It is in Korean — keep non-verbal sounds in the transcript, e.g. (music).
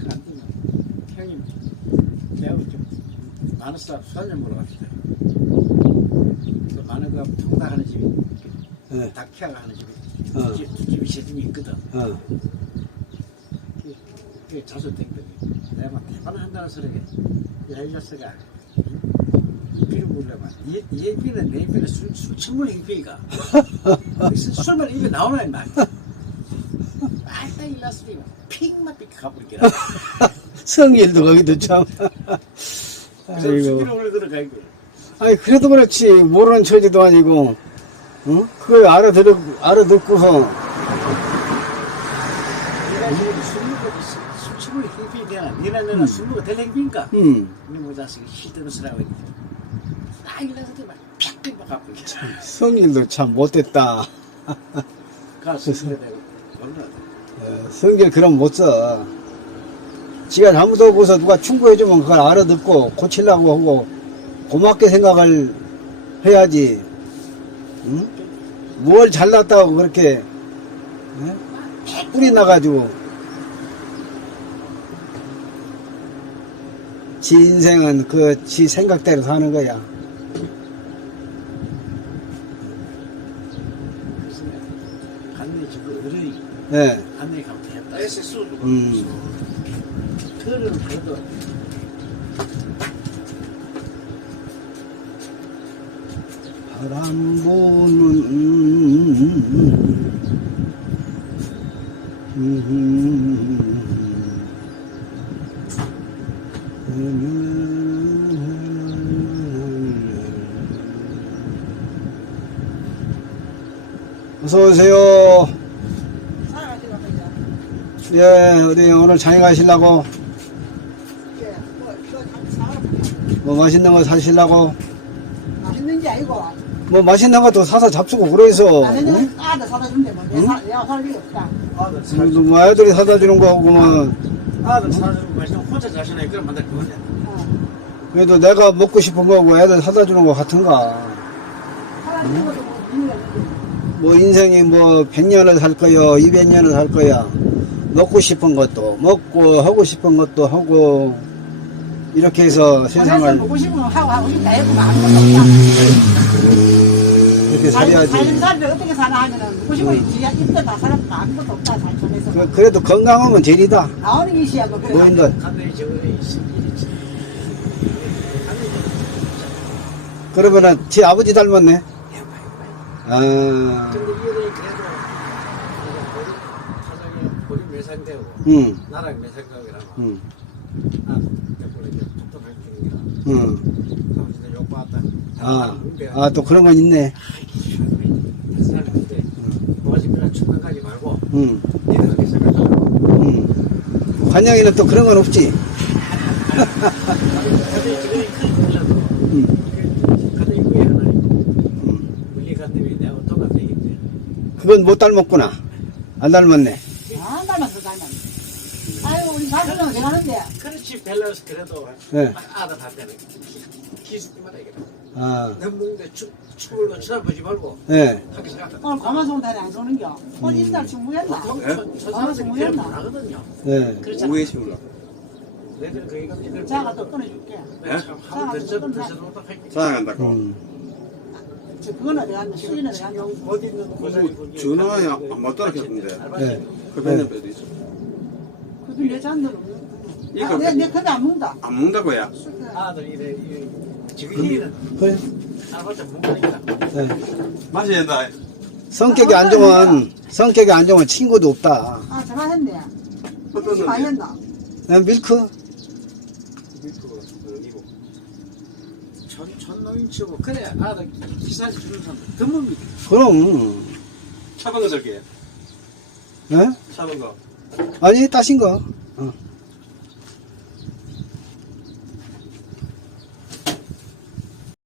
안 되면 형님 내가 좀 많은 사람 술 한잔 먹으러 갑시다. 그 많은 거 통닭하는 집이 예. 닭회가 하는 집이 어. 두 집, 두 집이 세 집이 있거든. 어. 그, 그 자주 댕더니 내가 막 대판 한다는 소리가 야이 녀석아 비를 부르려면 얘, 얘 비는 내 비는 술, 술 천문 행비가 술만 입에 나오나 임마 아따 일났으니 픽만 픽 가버리기라 성일도 거기도 참. (laughs) 그래서 아이고. 아니, 그래도 그렇지. 모르는 처지도 아니고, 어? 그걸 알아들어, 알아듣고서, 내가 지금 술 먹고 술- 술 천문 행비 되나 니나 너나 술 먹고 될 행비인가 음. 이놈의 자식이 실대로 쓰라고 했지 아 일났을 때막 픽픽 가버리기라 성일도 참 못됐다. 가서 대고 몰라 어, 성질 그럼 못 써. 지가 잘못하고서 누가 충고해주면 그걸 알아듣고 고치려고 하고 고맙게 생각을 해야지. 응? 뭘 잘났다고 그렇게 응? 뿌리 나가지고 지 인생은 그 지 생각대로 사는 거야. 그래서 지금 어른이 예. 간내 가면 됐다 해서 술을 음. 그거는 그래도 바람 부는 음, 어서 오세요. 예, 어디 오늘 장에 가시려고? 뭐 맛있는 거 사시려고? 맛있는 게 아니고. 뭐 맛있는 것도 사서 잡수고 그래서 맛있는? 건 아들 사다 준대 뭐. 내가 사- 내가 살 리가 없다. 아들 음, 사주고. 뭐 아들이 사다 주는 거하고만 아들 사주고 마시면 혼자 자신의 그런 만날 그거냐 어. 그래도 내가 먹고 싶은 거하고 애들 사다 주는 거 같은가? 사람 죽어도 뭐 있는 뭐 인생이 뭐 100년을 살 거야 200년을 살 거야 먹고 싶은 것도 먹고 하고 싶은 것도 하고 이렇게 해서 세상을 보고 싶으면 하고 하고 싶다 해도 아무것도 없다. 이렇게 살림 살아야지. 살림을 어떻게 사나 하면은 보고 싶으면 지가 입도 다 살았고 아무것도 없다. 살림에서. 그- 그래도 건강하면 제일이다. 나오는 뭐 그래. 노인들 어른이 있지 그러면은 제 아버지 닮았네. 아 근데 이 어른이 그래도 사장이 우리 매상되고 응, 나랑 매상가기라고 응, 아 때문에 이제 똑똑한 기능이라 응. 하면 진짜 욕 받았다 아, 아, 또 그런 건 있네. 사람인데 도와주면 충만 가지 말고 응, 그렇게 생각하고 응. 관영이는 또 그런 건 없지. 가정이 지금 큰 거라도 응, 가정이 구에 하나 응. 물리 간다며 내가 똑같아 이게 그건 못 닮았구나. 안 닮았네. 안 닮았어 닮았어 아이고 우리 사수는 잘하는데. 그렇지 밸런스 그래도 네. 아들 한테는 기술기만 이게 아, 너무 먹는데 축구를 쳐다보지 말고 예. 하게 생각한다 오늘 과만 송 달에 안 쏘는겨. 저 사람들이 그렇게 안 하거든요. 예. 그렇잖아. 오해 심으려. 가면 이걸 자가 또 끊어줄게. 더 저- 더 저러다 할게. 사랑한다고. 음. 저 그거는 내가 한다 수리는 내가 한다 어디 있는 고사님 전화야 안 맞더라 했는데. 네. 흡연는 배도 있어. 그게 내 잔들 없는 이거 아, 내, 내 컵에 안 먹는다 안 먹는다고 야. 아들 이래 이 지금 일은 그래. 뭔가니까 예. 마셔야 된다. 성격이 안 좋으면, 성격이 안 좋으면 친구도 없다. 아 전화했네 어떤 많이 놈이야? 했나 예, 밀크? 밀크가. 천 천노인 치고 그래 아들 기사 주는 사람 드뭅니다 그럼. 차가운 거 쓸게. 예? 차가운 거. 아니, 따신 거. 어.